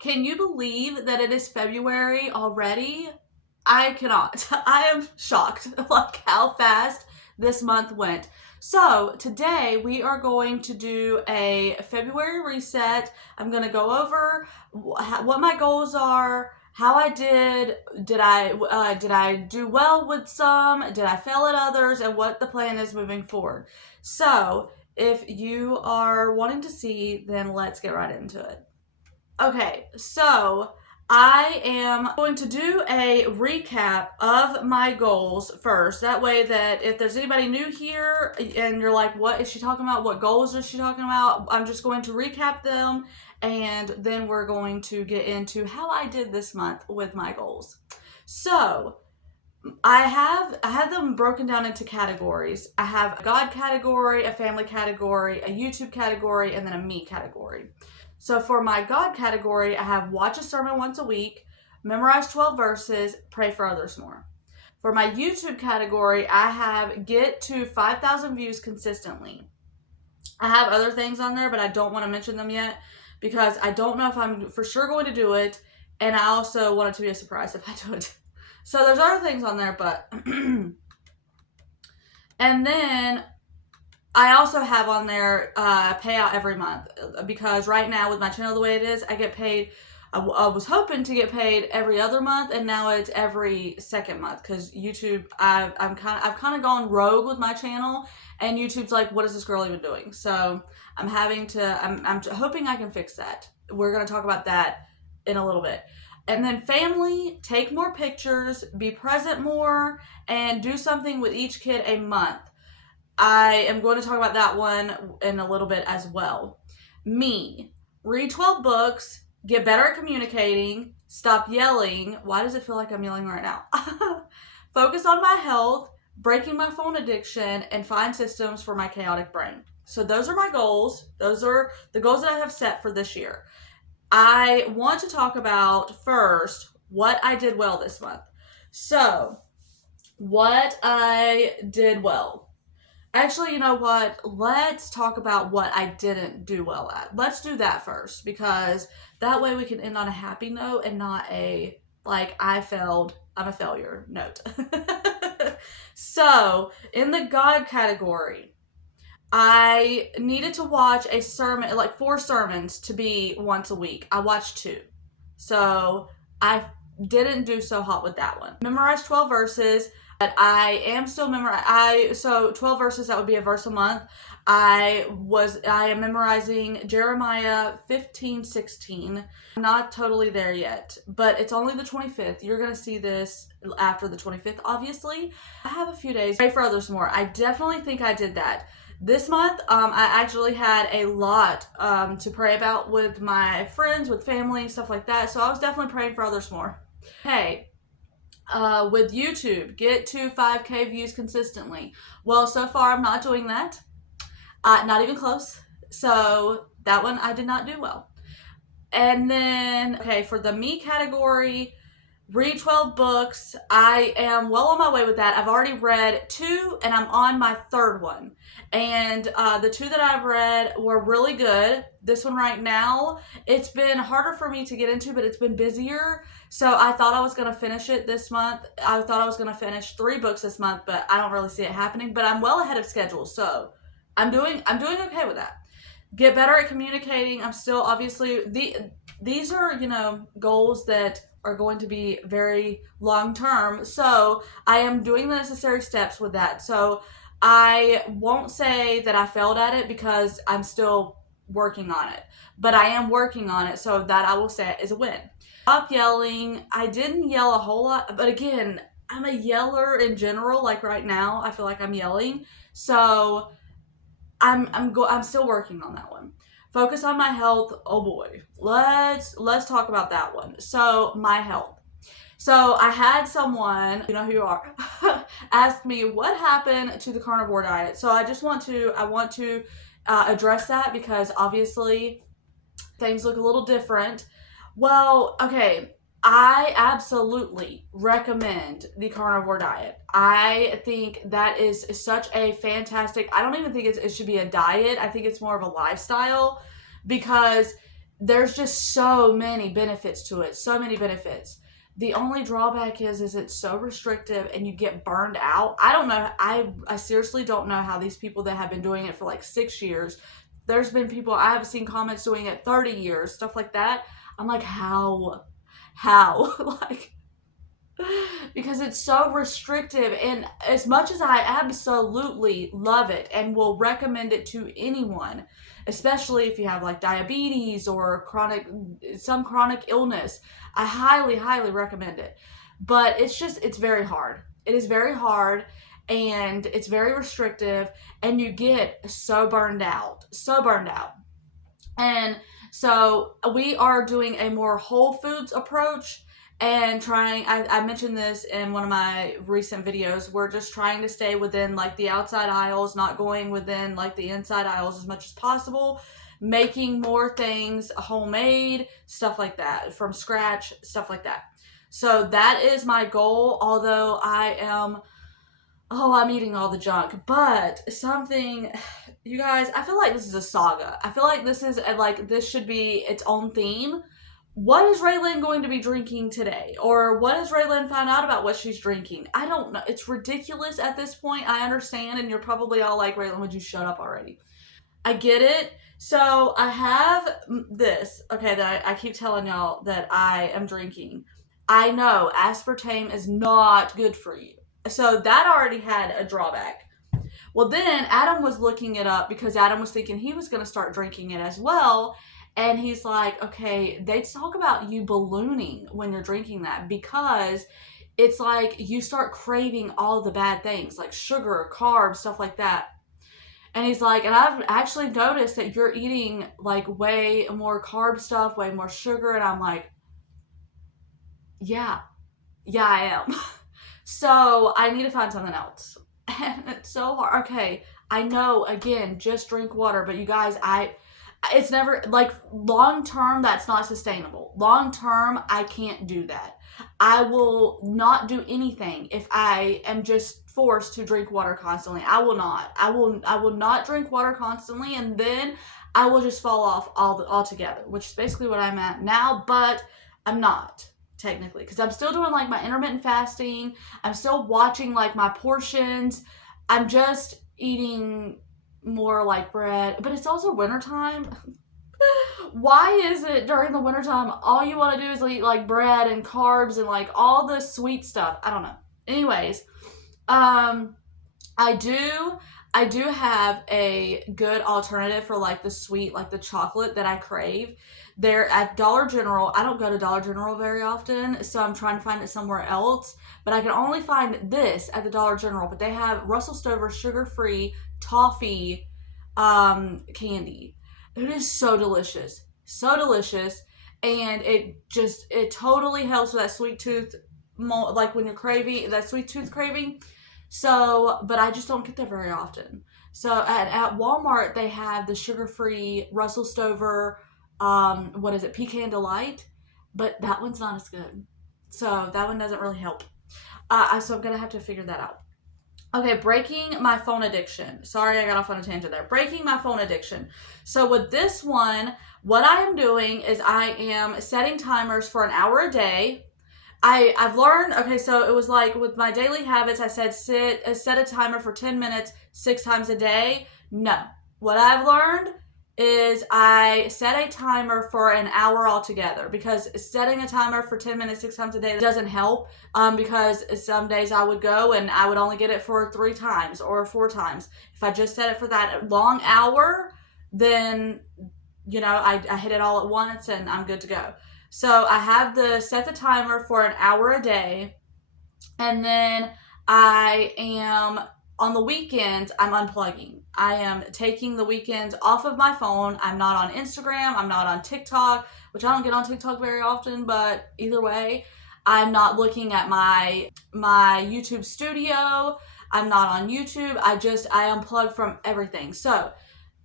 Can you believe that it is February already? I cannot. I am shocked like how fast this month went. So today we are going to do a February reset. I'm going to go over what my goals are, how I did I do well with some, did I fail at others, and what the plan is moving forward. So if you are wanting to see, then let's get right into it. Okay, so I am going to do a recap of my goals first. That way that if there's anybody new here and you're like, what is she talking about? What goals is she talking about? I'm just going to recap them, and then we're going to get into how I did this month with my goals. So I have them broken down into categories. I have a God category, a family category, a YouTube category, and then a me category. So for my God category, I have watch a sermon once a week, memorize 12 verses, pray for others more. For my YouTube category, I have get to 5,000 views consistently. I have other things on there, but I don't want to mention them yet because I don't know if I'm for sure going to do it, and I also want it to be a surprise if I do it. So there's other things on there, but and then I also have on there payout every month, because right now with my channel the way it is, I get paid. I was hoping to get paid every other month, and now it's every second month because YouTube. I've kind of gone rogue with my channel, and YouTube's like, what is this girl even doing? So I'm hoping I can fix that. We're gonna talk about that in a little bit. And then family, take more pictures, be present more, and do something with each kid a month. I am going to talk about that one in a little bit as well. Me, read 12 books, get better at communicating, stop yelling. Why does it feel like I'm yelling right now? Focus on my health, breaking my phone addiction, and find systems for my chaotic brain. So those are my goals. Those are the goals that I have set for this year. I want to talk about first what I did well this month. So, what I did well. Actually, you know what? Let's talk about what I didn't do well at. Let's do that first, because that way we can end on a happy note and not a, like, I failed, I'm a failure note. So, in the God category, I needed to watch a sermon, like 4 sermons to be once a week. I watched 2. So I didn't do so hot with that one. Memorized 12 verses, but I am still so 12 verses, that would be a verse a month. I am memorizing Jeremiah 15:16. I'm not totally there yet, but it's only the 25th. You're going to see this after the 25th, obviously. I have a few days. Pray for others more. I definitely think I did that. This month, I actually had a lot to pray about with my friends, with family, stuff like that. So I was definitely praying for others more. Hey, with YouTube, get to 5K views consistently. Well, so far I'm not doing that. Not even close. So that one I did not do well. And then, okay, for the me category, read 12 books. I am well on my way with that. I've already read 2, and I'm on my 3rd one. And the 2 that I've read were really good. This one right now, it's been harder for me to get into, but it's been busier. So I thought I was going to finish it this month. I thought I was going to finish 3 books this month, but I don't really see it happening. But I'm well ahead of schedule, so I'm doing okay with that. Get better at communicating. I'm still, obviously, these are, goals that are going to be very long term. So I am doing the necessary steps with that. So I won't say that I failed at it because I'm still working on it, but I am working on it. So that I will say is a win. Stop yelling. I didn't yell a whole lot, but again, I'm a yeller in general. Like right now, I feel like I'm yelling. So I'm still working on that one. Focus on my health. Oh boy. Let's talk about that one. So my health. So I had someone, you know who you are, ask me what happened to the carnivore diet. So I want to address that because obviously things look a little different. Well, okay, I absolutely recommend the carnivore diet. I think that is such a fantastic, I don't even think it should be a diet. I think it's more of a lifestyle because there's just so many benefits to it. So many benefits. The only drawback is it's so restrictive and you get burned out. I don't know. I seriously don't know how these people that have been doing it for like 6 years, there's been people, I have seen comments doing it 30 years, stuff like that. I'm like, how? Like, because it's so restrictive. And as much as I absolutely love it and will recommend it to anyone, especially if you have like diabetes or some chronic illness, I highly recommend it. But it's very hard. It is very hard, and it's very restrictive, and you get so burned out. And so we are doing a more whole foods approach and trying, I mentioned this in one of my recent videos, we're just trying to stay within like the outside aisles, not going within like the inside aisles as much as possible, making more things homemade, stuff like that, from scratch, stuff like that. So that is my goal, although I'm eating all the junk. But something, you guys, I feel like this is a saga. I feel like this should be its own theme. What is Raylynn going to be drinking today? Or what has Raylynn found out about what she's drinking? I don't know. It's ridiculous at this point. I understand, and you're probably all like, Raylynn, would you shut up already? I get it. So I have this, okay, that I keep telling y'all that I am drinking. I know aspartame is not good for you. So that already had a drawback. Well, then Adam was looking it up because Adam was thinking he was going to start drinking it as well. And he's like, okay, they talk about you ballooning when you're drinking that, because it's like you start craving all the bad things like sugar, carbs, stuff like that. And he's like, and I've actually noticed that you're eating like way more carb stuff, way more sugar. And I'm like, yeah, I am. So I need to find something else. And it's so hard. Okay, I know, again, just drink water. But you guys, it's never, like, long term, that's not sustainable. Long term, I can't do that. I will not do anything if I am just forced to drink water constantly. I will not. I will not drink water constantly, and then I will just fall off altogether, which is basically what I'm at now, but I'm not technically, because I'm still doing like my intermittent fasting. I'm still watching like my portions. I'm just eating more like bread, but it's also wintertime. Why is it during the wintertime all you want to do is eat like bread and carbs and like all the sweet stuff? I don't know. Anyways, I do have a good alternative for like the sweet, like the chocolate that I crave. They're at Dollar General. I don't go to Dollar General very often, so I'm trying to find it somewhere else. But I can only find this at the Dollar General. But they have Russell Stover sugar-free toffee candy. It is so delicious. So delicious. And it totally helps with that sweet tooth, like when you're craving, that sweet tooth craving. So, but I just don't get there very often. So at Walmart, they have the sugar-free Russell Stover, Pecan Delight, but that one's not as good. So that one doesn't really help. So I'm going to have to figure that out. Okay, breaking my phone addiction. Sorry, I got off on a tangent there. Breaking my phone addiction. So with this one, what I am doing is I am setting timers for an hour a day. I've learned, okay, so it was like with my daily habits, I said set a timer for 10 minutes 6 times a day. No. What I've learned is I set a timer for an hour altogether, because setting a timer for 10 minutes 6 times a day doesn't help, because some days I would go and I would only get it for 3 times or 4 times. If I just set it for that long hour, then, I hit it all at once and I'm good to go. So I have set the timer for an hour a day, and then I am, on the weekends, I'm unplugging. I am taking the weekends off of my phone. I'm not on Instagram. I'm not on TikTok, which I don't get on TikTok very often, but either way, I'm not looking at my YouTube studio. I'm not on YouTube. I unplug from everything. So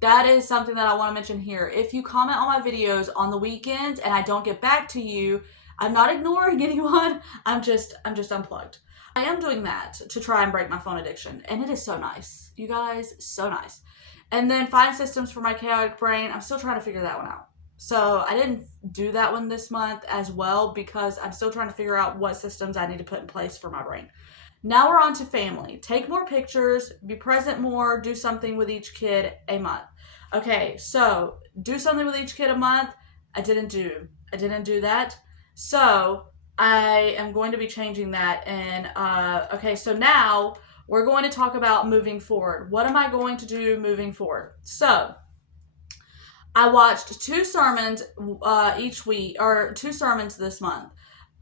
that is something that I want to mention here. If you comment on my videos on the weekends and I don't get back to you, I'm not ignoring anyone. I'm just unplugged. I am doing that to try and break my phone addiction, and it is so nice. You guys, so nice. And then find systems for my chaotic brain. I'm still trying to figure that one out. So I didn't do that one this month as well because I'm still trying to figure out what systems I need to put in place for my brain. Now we're on to family. Take more pictures, be present more, do something with each kid a month. Okay, so do something with each kid a month. I didn't do that. So I am going to be changing that. And okay, so now we're going to talk about moving forward. What am I going to do moving forward? So I watched two sermons each week, or two sermons this month.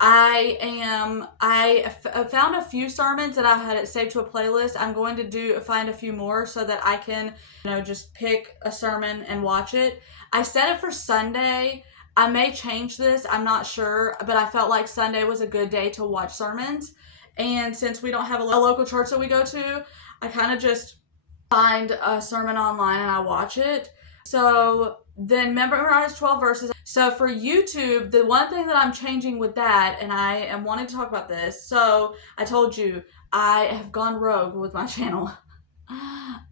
I found a few sermons that I had it saved to a playlist. I'm going to find a few more so that I can, just pick a sermon and watch it. I set it for Sunday. I may change this, I'm not sure, but I felt like Sunday was a good day to watch sermons. And since we don't have a local church that we go to, I kind of just find a sermon online and I watch it. So then memorize 12 verses. So for YouTube, the one thing that I'm changing with that, and I am wanting to talk about this. So I told you, I have gone rogue with my channel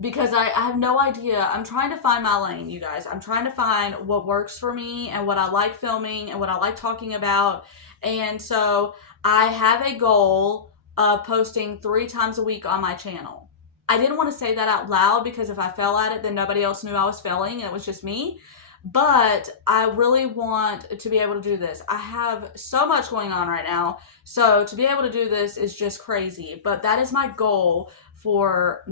because I have no idea. I'm trying to find my lane, you guys. I'm trying to find what works for me and what I like filming and what I like talking about. And so I have a goal of posting 3 times a week on my channel. I didn't want to say that out loud because if I fell at it, then nobody else knew I was failing and it was just me. But I really want to be able to do this. I have so much going on right now. So to be able to do this is just crazy. But that is my goal for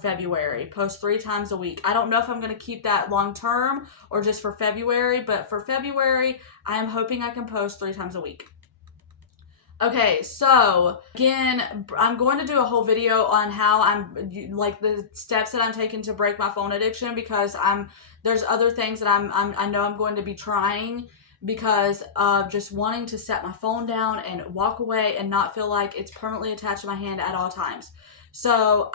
February. Post 3 times a week. I don't know if I'm going to keep that long term or just for February. But for February, I am hoping I can post 3 times a week. Okay, so again, I'm going to do a whole video on how like the steps that I'm taking to break my phone addiction because there's other things that I know I'm going to be trying because of just wanting to set my phone down and walk away and not feel like it's permanently attached to my hand at all times. So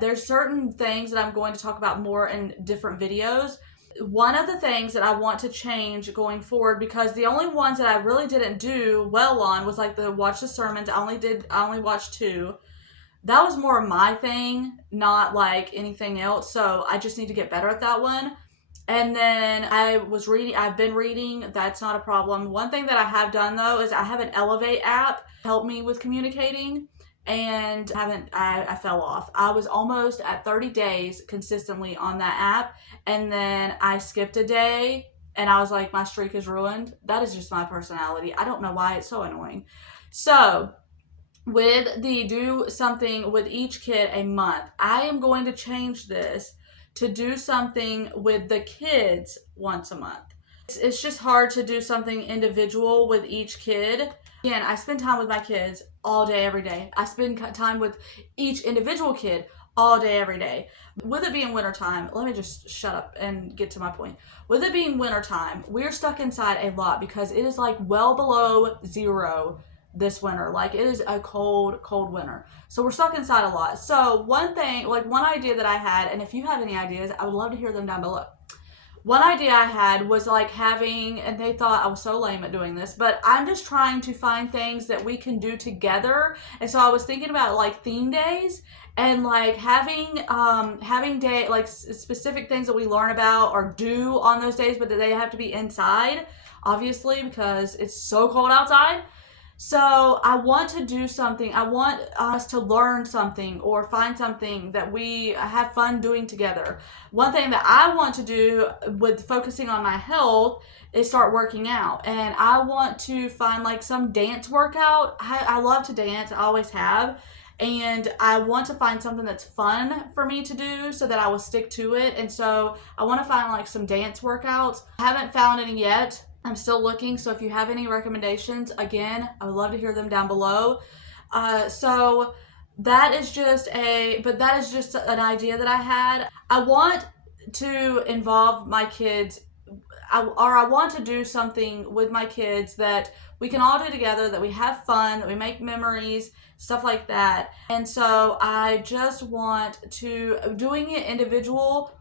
there's certain things that I'm going to talk about more in different videos. One of the things that I want to change going forward, because the only ones that I really didn't do well on was like watch the sermons. I only watched 2. That was more of my thing, not like anything else. So I just need to get better at that one. And then I've been reading. That's not a problem. One thing that I have done though is I have an Elevate app help me with communicating. And I fell off. I was almost at 30 days consistently on that app, and then I skipped a day and I was like, my streak is ruined. That is just my personality. I don't know why, it's so annoying. So with the do something with each kid a month, I am going to change this to do something with the kids once a month. It's just hard to do something individual with each kid. Again, I spend time with my kids all day, every day. I spend time with each individual kid all day, every day. With it being wintertime, let me just shut up and get to my point. With it being wintertime, we're stuck inside a lot because it is like well below 0 this winter. Like it is a cold, cold winter. So we're stuck inside a lot. So one idea that I had, and if you have any ideas, I would love to hear them down below. One idea I had was like and they thought I was so lame at doing this, but I'm just trying to find things that we can do together. And so I was thinking about like theme days and like having specific things that we learn about or do on those days, but they have to be inside, obviously, because it's so cold outside. So I want to do something. I want us to learn something or find something that we have fun doing together. One thing that I want to do with focusing on my health is start working out. And I want to find like some dance workout. I love to dance. I always have. And I want to find something that's fun for me to do so that I will stick to it. And so I want to find like some dance workouts. I haven't found any yet. I'm still looking, so if you have any recommendations, again, I would love to hear them down below. So that is just an idea that I had. I want to involve my kids, I want to do something with my kids that we can all do together, that we have fun, that we make memories, stuff like that. And so I just want to, doing it individual,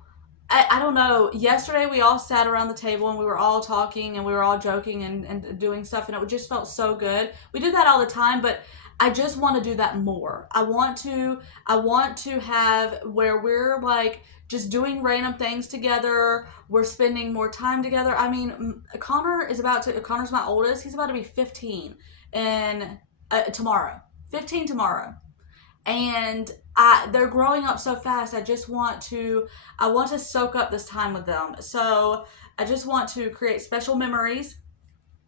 I don't know. Yesterday we all sat around the table and we were all talking and we were all joking and doing stuff, and it just felt so good. We do that all the time, but I just want to do that more. I want to have where we're like just doing random things together. We're spending more time together. I mean, Connor's my oldest. He's about to be 15 and tomorrow. 15 tomorrow. And they're growing up so fast. I want to soak up this time with them. So I just want to create special memories,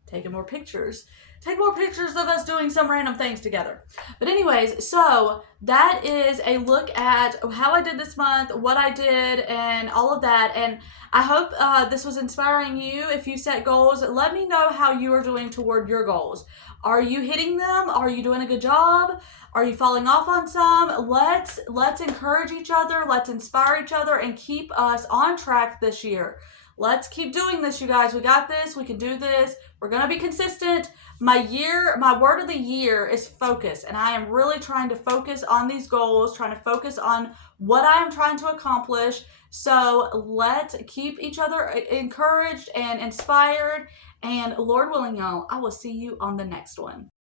take more pictures of us doing some random things together. But anyways, so that is a look at how I did this month, what I did, and all of that. And I hope this was inspiring you. If you set goals, let me know how you are doing toward your goals. Are you hitting them? Are you doing a good job? Are you falling off on some? Let's encourage each other. Let's inspire each other and keep us on track this year. Let's keep doing this, you guys. We got this. We can do this. We're going to be consistent. My word of the year is focus. And I am really trying to focus on these goals, trying to focus on what I am trying to accomplish. So let's keep each other encouraged and inspired. And Lord willing, y'all, I will see you on the next one.